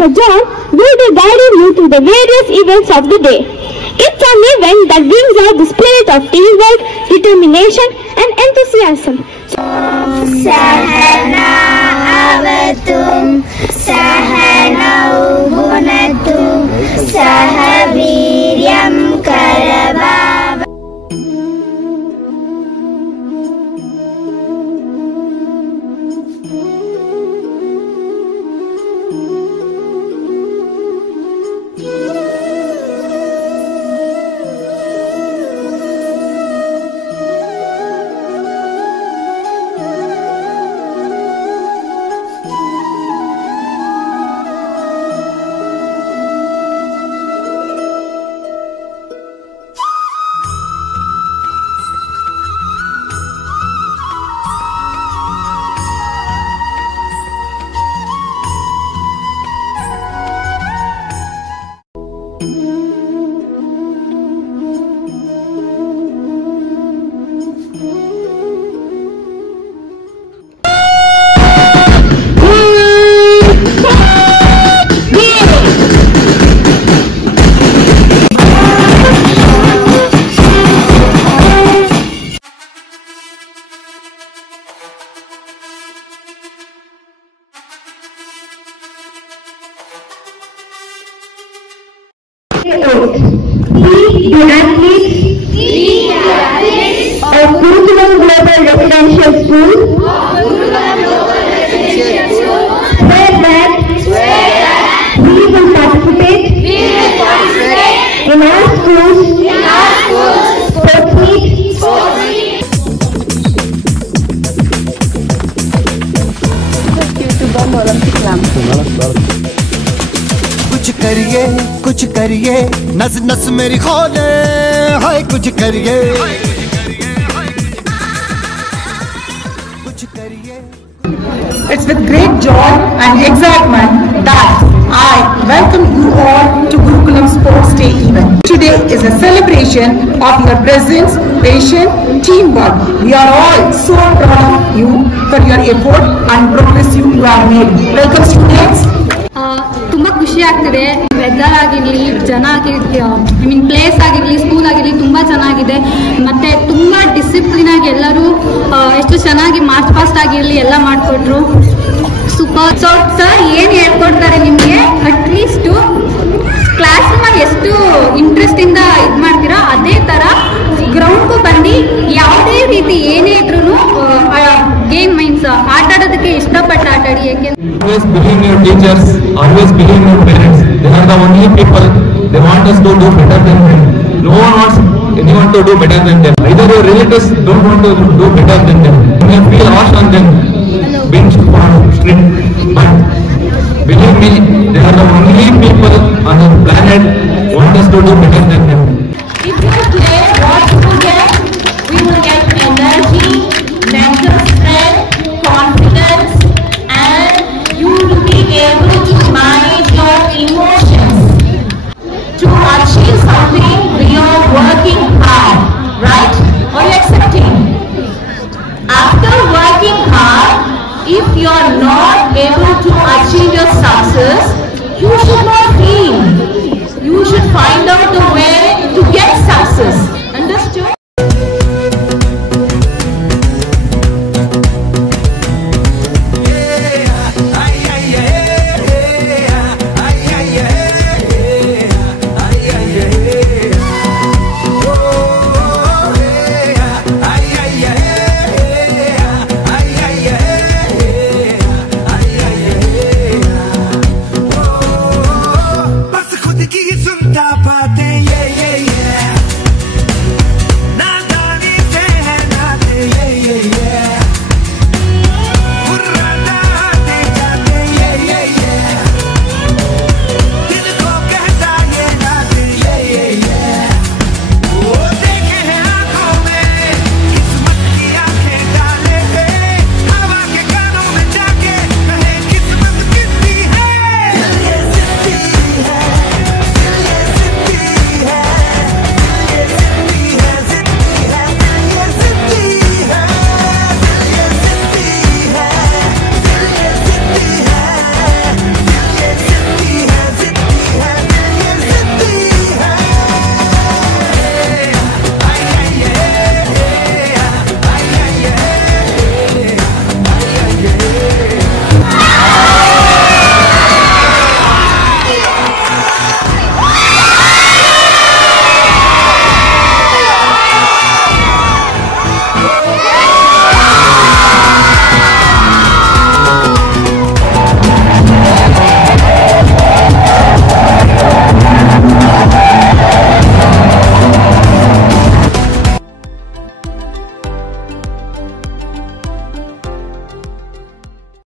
Dr. John will be guiding you through the various events of the day. It's an event that brings out the spirit of teamwork, determination and enthusiasm. Sahana avatum, Sahanau gunatum, Sahaviryam karabhava. The athletes of Gurukulam Global Residential School swear that we will participate in our schools sports meet. कुछ करिए नस नस मेरी खोले हाय कुछ करिए It's with great joy and excitement that I welcome you all to Gurukulam Sports Day event. Today is a celebration of your presence, patience, teamwork. We are all so proud of you for your effort and progress you have made. Welcome students. ತುಂಬಾ ಖುಷಿ ಆಗ್ತಿದೆ. Weather ಆಗಿರ್ಲಿ, ಜನ ಆಗಿರ್ಲಿ, I mean place ಆಗಿರ್ಲಿ, school ಆಗಿರ್ಲಿ ತುಂಬಾ ಚೆನ್ನಾಗಿದೆ. ಮತ್ತೆ ತುಂಬಾ ಡಿಸಿಪ್ಲಿನ್ ಆಗಿ ಎಲ್ಲರೂ ಎಷ್ಟು ಚೆನ್ನಾಗಿ ಮಾರ್ಚ್ ಪಾಸ್ಟ್ ಆಗಿರ್ಲಿ ಎಲ್ಲ ಮಾಡಿಕೊಟ್ರು. ಸೂಪರ್. ಸರ್ ಏನ್ ಹೇಳ್ಕೊಡ್ತಾರೆ ನಿಮ್ಗೆ ಅಟ್ಲೀಸ್ಟ್ ಕ್ಲಾಸ್ ಎಷ್ಟು ಇಂಟ್ರೆಸ್ಟ್ ಇಂದ ಇದ್ ಮಾಡ್ತೀರಾ ಅದೇ ತರ ಗ್ರೌಂಡ್ಗೂ ಬನ್ನಿ. ಯಾವುದೇ ರೀತಿ ಏನೇ ಇದ್ರು ಗೇಮ್ ಮೀನ್ಸ್ ಆಟ ಆಡೋದಕ್ಕೆ ಇಷ್ಟಪಟ್ಟು ಆಟ ಆಡಿ. ಯಾಕೆಂದ್ರೆ always believe in your teachers, always believe in your parents. They are the only people, they want us to do better than them. No one wants anyone to do better than them. Either your relatives don't want to do better than them. You may feel harsh on them, being strict.